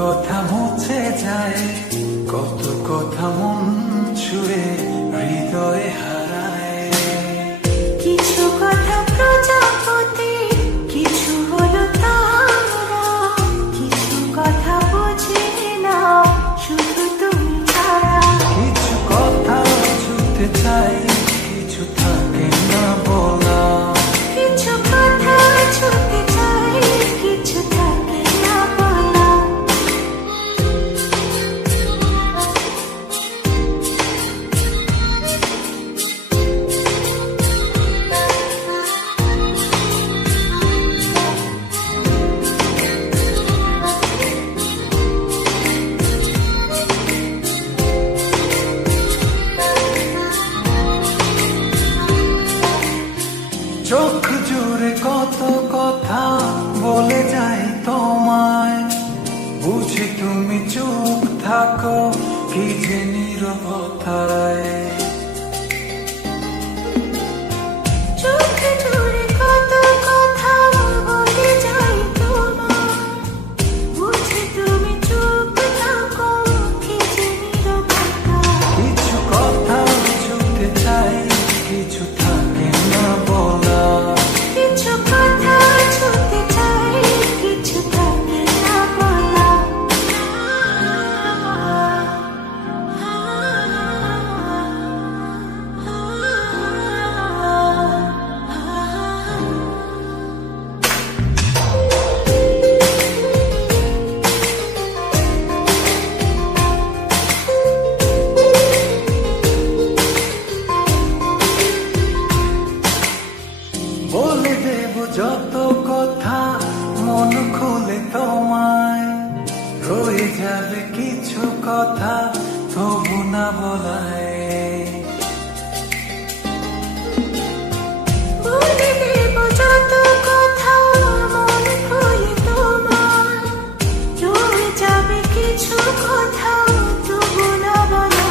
কথা মুছে যায়, কত কথা মন ছুঁয়ে হৃদয়ে হারায়। কিছু কথা প্রজাপতি, কিছু হলো তারা, কিছু কথা বুঝি না শুধু তুমি ছাড়া। কিছু কথা ছুঁতে চাই, কিছু থাকে না বলা। কিছু কথা ছুঁতে চাই, কিছু থাকে না বলা। চোখ জুড়ে কত কথা বলে যাই তোমায়, বুঝি তুমি চুপ থাকো কি যে নীরবতায়। চোখে জুড়ে কত কথা বলে যাই তোমায়, বুঝি তুমি চুপ থাকো কি যে নীরবতা। কিছু কথা ছুঁতে চাই, কিছু থাকে না বলা। কিছু কথা ছুঁতে চাই, কিছু থাকে না বলা। বলে দেব যত কথা মন খুলে তোমায়, রয়ে যাবে কিছু কথা তবু না বলায়। বলে দেব যত কথা মন খুলে তোমায়, রয়ে যাবে কিছু কথা তবু না বলা।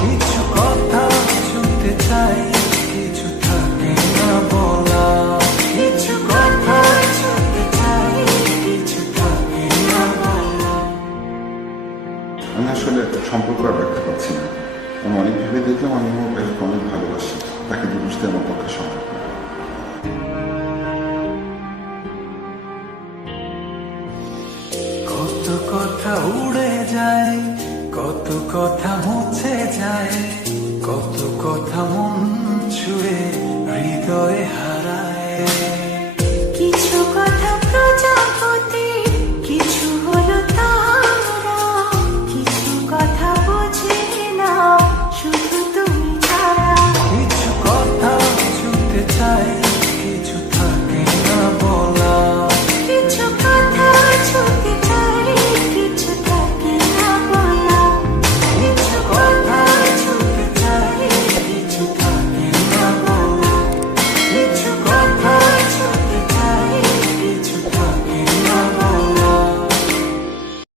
কিছু কথা ছুঁতে চাই, কিছু থাকে না বলা। কিছু কথা ছুঁতে চাই, কিছু থাকে না বলা। আমি আসলে সম্পর্ক আর রাখতে পারছি না। আমি অনেক ভেবে দেখলাম আমি আমার ভাইকে অনেক ভালোবাসি, তাকে বুঝতে আমার পক্ষে সম্ভব না। কত কথা উড়ে যায়, কত কথা মুছে যায়, কত কথা মন ছুঁয়ে হৃদয়ে হারায়।